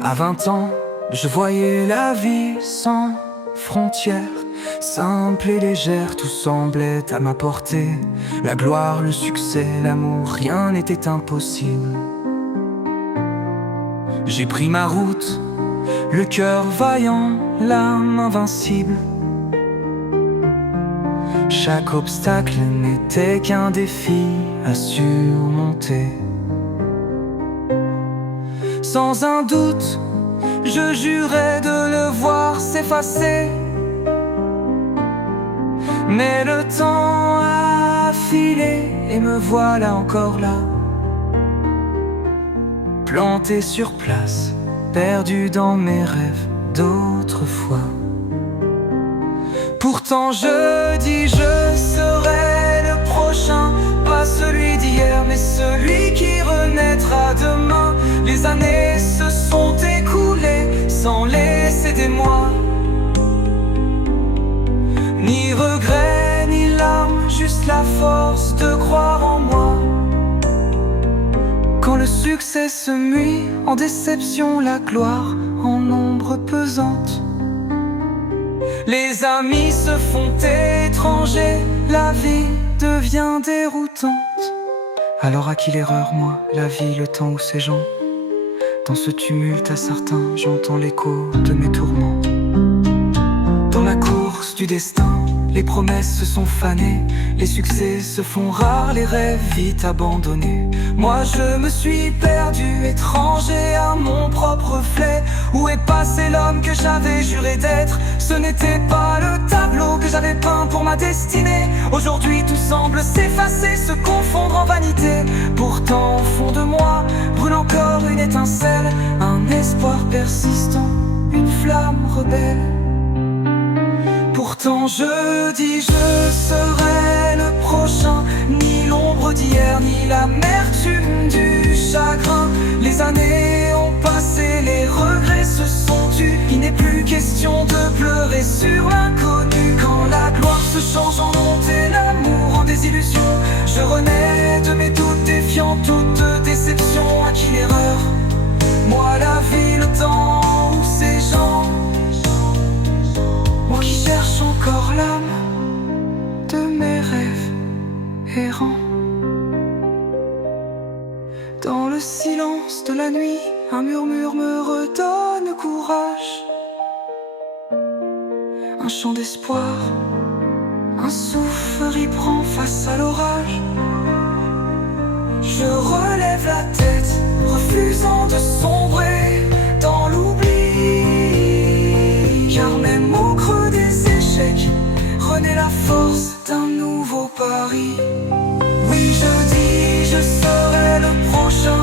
À 20 ans, je voyais la vie sans frontières, simple et légère, tout semblait à ma portée. La gloire, le succès, l'amour, rien n'était impossible. J'ai pris ma route, le cœur vaillant, l'âme invincible. Chaque obstacle n'était qu'un défi à surmonter. Sans un doute, je jurais de le voir s'effacer. Mais le temps a filé et me voilà encore là, planté sur place, perdu dans mes rêves d'autrefois. Pourtant je dis je serai le prochain, pas celui d'hier mais celui qui renaîtra demain. Les années se sont écoulées sans laisser d'émoi, ni regret ni larmes, juste la force de croire en moi. Quand le succès se mue en déception, la gloire en ombre pesante. Les amis se font étrangers, la vie devient déroutante. Alors à qui l'erreur, moi, la vie, le temps ou ces gens? Dans ce tumulte à certains, j'entends l'écho de mes tourments. Dans la course du destin, les promesses se sont fanées, les succès se font rares, les rêves vite abandonnés. Moi je me suis perdu, étranger à mon propre reflet. Où est passé l'homme que j'avais juré d'être? Ce n'était pas le tableau que j'avais peint pour ma destinée. Aujourd'hui tout semble s'effacer, se confondre en vanité. Pourtant au fond de moi brûle encore une étincelle, un espoir persistant, une flamme rebelle. Pourtant je dis je serai le prochain, ni l'ombre d'hier, ni l'amertume du chagrin. Les années ont passé, les regrets se sont tus. Il n'est plus question de pleurer sur l'inconnu. Quand la gloire se change en honte et l'amour en désillusion, je renais de mes doutes défiant toute déception. À qui l'erreur? Moi la vie, le temps ou ces gens? Moi qui cherche encore l'âme de mes rêves errants. Dans le silence de la nuit, un murmure me redonne courage. Un chant d'espoir, un souffle reprend face à l'orage. Je relève la tête, refusant de sombrer dans l'oubli. Car même au creux des échecs renaît la force d'un nouveau pari. Oui je dis je serai le prochain,